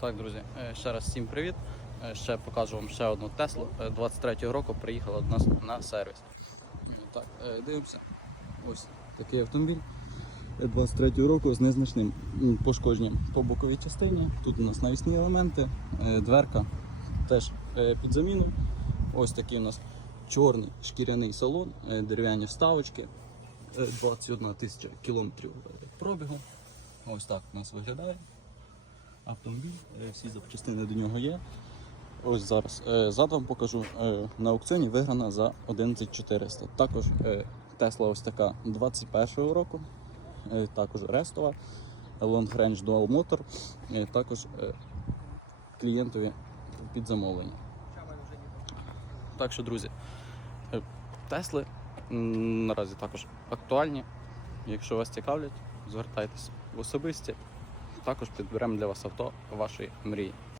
Так, друзі, е, ще раз всім привіт. Е, Ще покажу вам ще одну Теслу. Е, 23-го року приїхала до нас на сервіс. Е, Так, е, дивимося. Ось такий автомобіль. е, 23-го року з незначним пошкодженням по боковій частині. Тут у нас навісні елементи, е, дверка теж е, під заміну. Ось такий у нас чорний шкіряний салон, е, дерев'яні вставочки, е, 21 тисяча кілометрів е, пробігу. Ось так у нас виглядає автомобіль, е, всі запчастини до нього є. Ось зараз е, зад вам покажу. Е, На аукціоні виграна за 11400. Також Тесла ось така 21-го року, також рестова, Long Range Dual Motor, також клієнтові під замовлення. Так що, друзі, Тесли наразі також актуальні. Якщо вас цікавлять, звертайтесь в особисті. Також підберемо для вас авто вашої мрії.